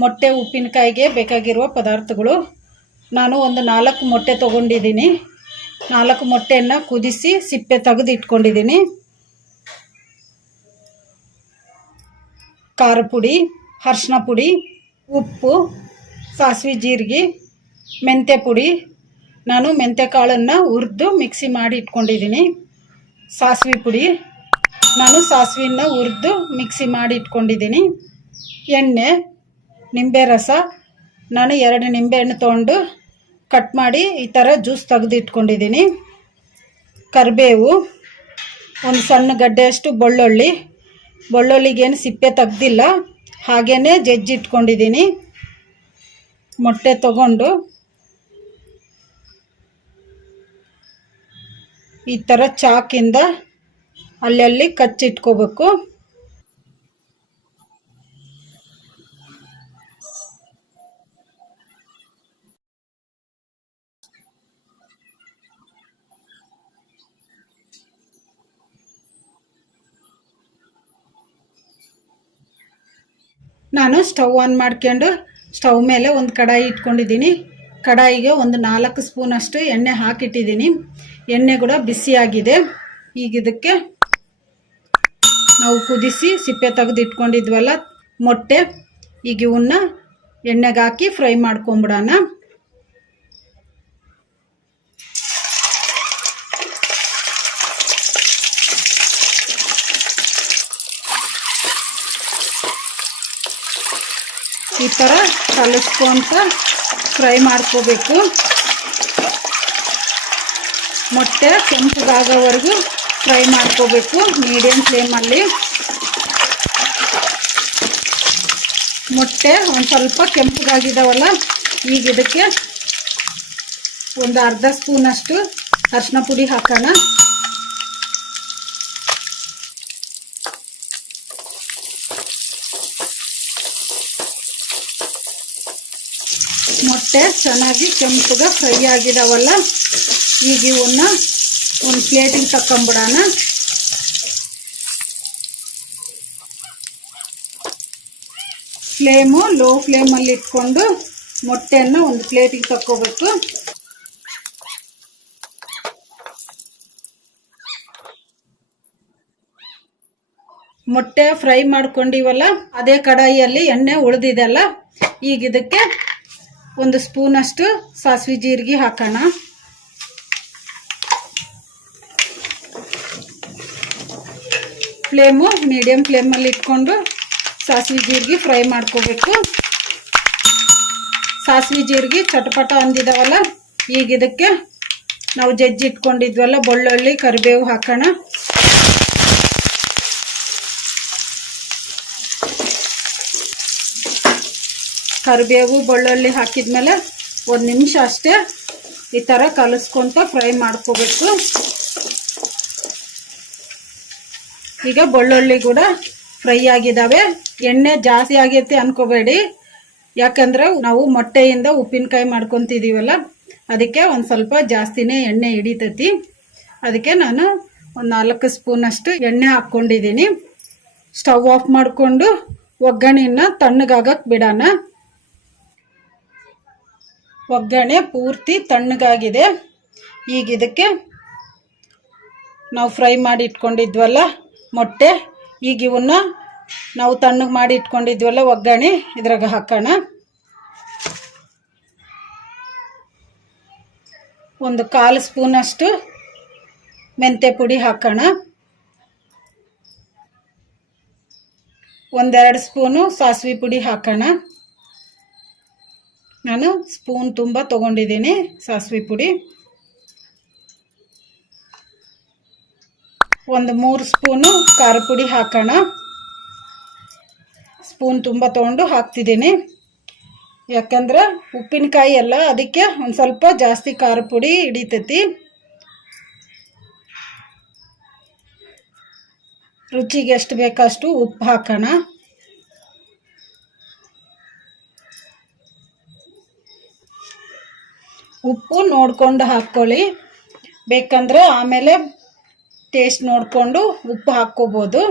ಮೊಟ್ಟೆ ಉಪ್ಪಿನಕಾಯಿಗೆ ಬೇಕಾಗಿರುವ ಪದಾರ್ಥಗಳು ನಾನು ಒಂದು ನಾಲ್ಕು ಮೊಟ್ಟೆ ತಗೊಂಡಿದ್ದೀನಿ ನಾಲ್ಕು ಮೊಟ್ಟೆಯನ್ನು ಕುದಿಸಿ ಸಿಪ್ಪೆ ತೆಗೆದು ಇಟ್ಕೊಂಡಿದ್ದೀನಿ ಖಾರ ಪುಡಿ ಅರ್ಶಿನ ಪುಡಿ ಉಪ್ಪು ಸಾಸಿವೆ ಜೀರಿಗೆ ಮೆಂತ್ಯ ಪುಡಿ ನಾನು ಮೆಂತ್ಯ ಕಾಳನ್ನು ಹುರಿದು ಮಿಕ್ಸಿ ಮಾಡಿ ಇಟ್ಕೊಂಡಿದ್ದೀನಿ ಸಾಸಿವೆ ಪುಡಿ ನಾನು ಸಾಸಿವೆನ ಹುರಿದು ಮಿಕ್ಸಿ ಮಾಡಿ ಇಟ್ಕೊಂಡಿದ್ದೀನಿ ಎಣ್ಣೆ ನಿಂಬೆ ರಸ ನಾನು ಎರಡು ನಿಂಬೆಹಣ್ಣು ತೊಗೊಂಡು ಕಟ್ ಮಾಡಿ ಈ ಥರ ಜ್ಯೂಸ್ ತೆಗೆದು ಇಟ್ಕೊಂಡಿದ್ದೀನಿ ಕರಿಬೇವು ಒಂದು ಸಣ್ಣ ಗಡ್ಡೆಯಷ್ಟು ಬೆಳ್ಳುಳ್ಳಿ ಬೆಳ್ಳುಳ್ಳಿಗೇನು ಸಿಪ್ಪೆ ತೆಗ್ದಿಲ್ಲ ಹಾಗೇ ಜಜ್ಜಿಟ್ಕೊಂಡಿದ್ದೀನಿ ಮೊಟ್ಟೆ ತಗೊಂಡು ಈ ಥರ ಚಾಕಿಂದ ಅಲ್ಲಲ್ಲಿ ಕಚ್ಚಿಟ್ಕೋಬೇಕು ನಾನು ಸ್ಟವ್ ಆನ್ ಮಾಡ್ಕೊಂಡು ಸ್ಟವ್ ಮೇಲೆ ಒಂದು ಕಡಾಯಿ ಇಟ್ಕೊಂಡಿದ್ದೀನಿ ಕಡಾಯಿಗೆ ಒಂದು ನಾಲ್ಕು ಸ್ಪೂನಷ್ಟು ಎಣ್ಣೆ ಹಾಕಿಟ್ಟಿದ್ದೀನಿ ಎಣ್ಣೆ ಕೂಡ ಬಿಸಿಯಾಗಿದೆ ಈಗ ಇದಕ್ಕೆ ನಾವು ಕುದಿಸಿ ಸಿಪ್ಪೆ ತೆಗೆದು ಇಟ್ಕೊಂಡಿದ್ವಲ್ಲ ಮೊಟ್ಟೆ ಈಗ ಇವನ್ನ ಎಣ್ಣೆಗೆ ಹಾಕಿ ಫ್ರೈ ಮಾಡ್ಕೊಂಬಿಡೋಣ ಈ ಥರ ಕಲಿಸ್ಕೊಂತ ಫ್ರೈ ಮಾಡ್ಕೋಬೇಕು ಮೊಟ್ಟೆ ಕೆಂಪುಗಾಗೋವರೆಗೂ ಫ್ರೈ ಮಾಡ್ಕೋಬೇಕು ಮೀಡಿಯಮ್ ಫ್ಲೇಮಲ್ಲಿ ಮೊಟ್ಟೆ ಒಂದು ಸ್ವಲ್ಪ ಕೆಂಪುಗಾಗಿದ್ದಾವಲ್ಲ ಈಗ ಇದಕ್ಕೆ ಒಂದು ಅರ್ಧ ಸ್ಪೂನಷ್ಟು ಅರಿಶಿನ ಪುಡಿ ಹಾಕೋಣ ಚೆನ್ನಾಗಿ ಕೆಂಪಗೆ ಫ್ರೈ ಆಗಿದಾವಲ್ಲ ಈಗ ಇವನ್ನ ಒಂದು ಪ್ಲೇಟಿಗೆ ತಕೊಂಬಿಡೋಣ ಫ್ಲೇಮು ಲೋ ಫ್ಲೇಮಲ್ಲಿ ಇಟ್ಕೊಂಡು ಮೊಟ್ಟೆಯನ್ನು ಒಂದು ಪ್ಲೇಟಿಗೆ ತಕ್ಕೋಬೇಕು ಮೊಟ್ಟೆ ಫ್ರೈ ಮಾಡ್ಕೊಂಡಿವಲ್ಲ ಅದೇ ಕಡಾಯಿಯಲ್ಲಿ ಎಣ್ಣೆ ಉಳಿದಿದೆಲ್ಲ ಈಗ ಇದಕ್ಕೆ ಒಂದು ಸ್ಪೂನಷ್ಟು ಸಾಸಿವೆ ಜೀರಿಗೆ ಹಾಕೋಣ ಫ್ಲೇಮು ಮೀಡಿಯಮ್ ಫ್ಲೇಮಲ್ಲಿ ಇಟ್ಕೊಂಡು ಸಾಸಿವೆ ಜೀರಿಗೆ ಫ್ರೈ ಮಾಡ್ಕೋಬೇಕು ಸಾಸಿವೆ ಜೀರಿಗೆ ಚಟಪಟ ಅಂದಿದಾವಲ್ಲ ಈಗ ಇದಕ್ಕೆ ನಾವು ಜಜ್ಜಿ ಇಟ್ಕೊಂಡಿದ್ವಲ್ಲ ಬೆಳ್ಳುಳ್ಳಿ ಕರಿಬೇವು ಹಾಕೋಣ ಕರಿಬೇವು ಬೆಳ್ಳುಳ್ಳಿ ಹಾಕಿದ್ಮೇಲೆ ಒಂದು ನಿಮಿಷ ಅಷ್ಟೇ ಈ ಥರ ಕಲಸ್ಕೊಂತ ಫ್ರೈ ಮಾಡ್ಕೋಬೇಕು ಈಗ ಬೆಳ್ಳುಳ್ಳಿ ಕೂಡ ಫ್ರೈ ಆಗಿದ್ದಾವೆ ಎಣ್ಣೆ ಜಾಸ್ತಿ ಆಗೈತೆ ಅನ್ಕೋಬೇಡಿ ಯಾಕಂದರೆ ನಾವು ಮೊಟ್ಟೆಯಿಂದ ಉಪ್ಪಿನಕಾಯಿ ಮಾಡ್ಕೊತಿದ್ದೀವಲ್ಲ ಅದಕ್ಕೆ ಒಂದು ಸ್ವಲ್ಪ ಜಾಸ್ತಿನೇ ಎಣ್ಣೆ ಹಿಡಿತೈತಿ ಅದಕ್ಕೆ ನಾನು ಒಂದು ನಾಲ್ಕು ಸ್ಪೂನಷ್ಟು ಎಣ್ಣೆ ಹಾಕ್ಕೊಂಡಿದ್ದೀನಿ ಸ್ಟವ್ ಆಫ್ ಮಾಡಿಕೊಂಡು ಒಗ್ಗರಣೆನ ತಣ್ಣಗಾಗಕ್ಕೆ ಬಿಡೋಣ ಒಗ್ಗರಣೆ ಪೂರ್ತಿ ತಣ್ಣಗಾಗಿದೆ ಈಗ ಇದಕ್ಕೆ ನಾವು ಫ್ರೈ ಮಾಡಿ ಇಟ್ಕೊಂಡಿದ್ವಲ್ಲ ಮೊಟ್ಟೆ ಈಗ ಇವನ್ನ ನಾವು ತಣ್ಣಗೆ ಮಾಡಿ ಇಟ್ಕೊಂಡಿದ್ವಲ್ಲ ಒಗ್ಗರಣೆ ಇದ್ರಾಗ ಹಾಕೋಣ ಒಂದು ಕಾಲು ಸ್ಪೂನಷ್ಟು ಮೆಂತ್ಯ ಪುಡಿ ಹಾಕೋಣ ಒಂದೆರಡು ಸ್ಪೂನು ಸಾಸಿವೆ ಪುಡಿ ಹಾಕೋಣ ನಾನು ಸ್ಪೂನ್ ತುಂಬ ತೊಗೊಂಡಿದ್ದೀನಿ ಸಾಸಿವೆ ಪುಡಿ ಒಂದು ಮೂರು ಸ್ಪೂನು ಖಾರ ಪುಡಿ ಹಾಕೋಣ ಸ್ಪೂನ್ ತುಂಬ ತೊಗೊಂಡು ಹಾಕ್ತಿದ್ದೀನಿ ಯಾಕಂದ್ರೆ ಉಪ್ಪಿನಕಾಯಿ ಎಲ್ಲ ಅದಕ್ಕೆ ಒಂದು ಸ್ವಲ್ಪ ಜಾಸ್ತಿ ಖಾರ ಪುಡಿ ಹಿಡಿತೈತಿ ರುಚಿಗೆ ಎಷ್ಟು ಬೇಕಷ್ಟು ಉಪ್ಪು ಹಾಕೋಣ ಉಪ್ಪು ನೋಡಿಕೊಂಡು ಹಾಕ್ಕೊಳ್ಳಿ ಬೇಕಂದ್ರೆ ಆಮೇಲೆ ಟೇಸ್ಟ್ ನೋಡಿಕೊಂಡು ಉಪ್ಪು ಹಾಕ್ಕೋಬೋದು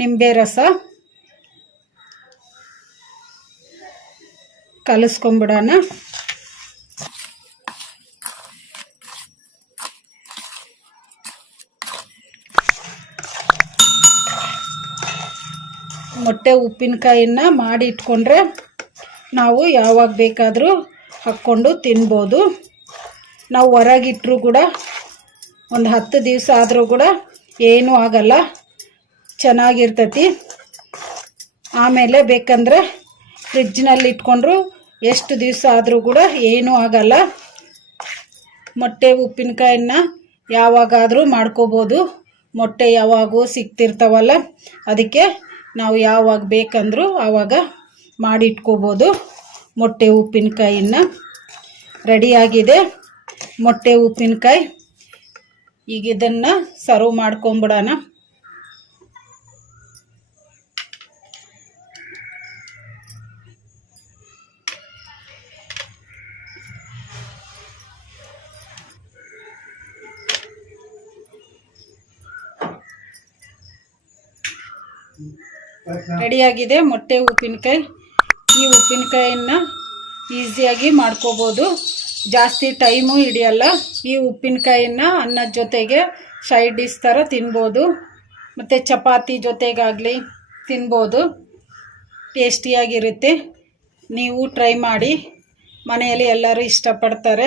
ನಿಂಬೆ ರಸ ಕಲಿಸ್ಕೊಂಬಿಡೋಣ ಮೊಟ್ಟೆ ಉಪ್ಪಿನಕಾಯಿನ ಮಾಡಿ ಇಟ್ಕೊಂಡ್ರೆ ನಾವು ಯಾವಾಗ ಬೇಕಾದರೂ ಹಾಕ್ಕೊಂಡು ತಿನ್ಬೋದು ನಾವು ಹೊರಗಿಟ್ಟರೂ ಕೂಡ ಒಂದು ಹತ್ತು ದಿವಸ ಆದರೂ ಕೂಡ ಏನೂ ಆಗಲ್ಲ ಚೆನ್ನಾಗಿರ್ತತಿ ಆಮೇಲೆ ಬೇಕಂದ್ರೆ ಫ್ರಿಜ್ನಲ್ಲಿ ಇಟ್ಕೊಂಡ್ರು ಎಷ್ಟು ದಿವಸ ಆದರೂ ಕೂಡ ಏನೂ ಆಗಲ್ಲ ಮೊಟ್ಟೆ ಉಪ್ಪಿನಕಾಯನ್ನ ಯಾವಾಗಾದರೂ ಮಾಡ್ಕೋಬೋದು ಮೊಟ್ಟೆ ಯಾವಾಗೂ ಸಿಗ್ತಿರ್ತಾವಲ್ಲ ಅದಕ್ಕೆ ನಾವು ಯಾವಾಗ ಬೇಕಂದರೂ ಆವಾಗ ಮಾಡಿಟ್ಕೋಬೋದು ಮೊಟ್ಟೆ ಉಪ್ಪಿನಕಾಯಿನ ರೆಡಿಯಾಗಿದೆ ಮೊಟ್ಟೆ ಉಪ್ಪಿನಕಾಯಿ ಈಗ ಇದನ್ನು ಸರ್ವ್ ಮಾಡ್ಕೊಂಬಿಡೋಣ ರೆಡಿಯಾಗಿದೆ ಮೊಟ್ಟೆ ಉಪ್ಪಿನಕಾಯಿ ಈ ಉಪ್ಪಿನಕಾಯನ್ನು ಈಸಿಯಾಗಿ ಮಾಡ್ಕೋಬೋದು ಜಾಸ್ತಿ ಟೈಮು ಹಿಡಿಯಲ್ಲ ಈ ಉಪ್ಪಿನಕಾಯಿಯನ್ನು ಅನ್ನದ ಜೊತೆಗೆ ಸೈಡ್ ಡಿಶ್ ಥರ ತಿನ್ಬೋದು ಮತ್ತು ಚಪಾತಿ ಜೊತೆಗಾಗಲಿ ತಿನ್ಬೋದು ಟೇಸ್ಟಿಯಾಗಿರುತ್ತೆ ನೀವು ಟ್ರೈ ಮಾಡಿ ಮನೆಯಲ್ಲಿ ಎಲ್ಲರೂ ಇಷ್ಟಪಡ್ತಾರೆ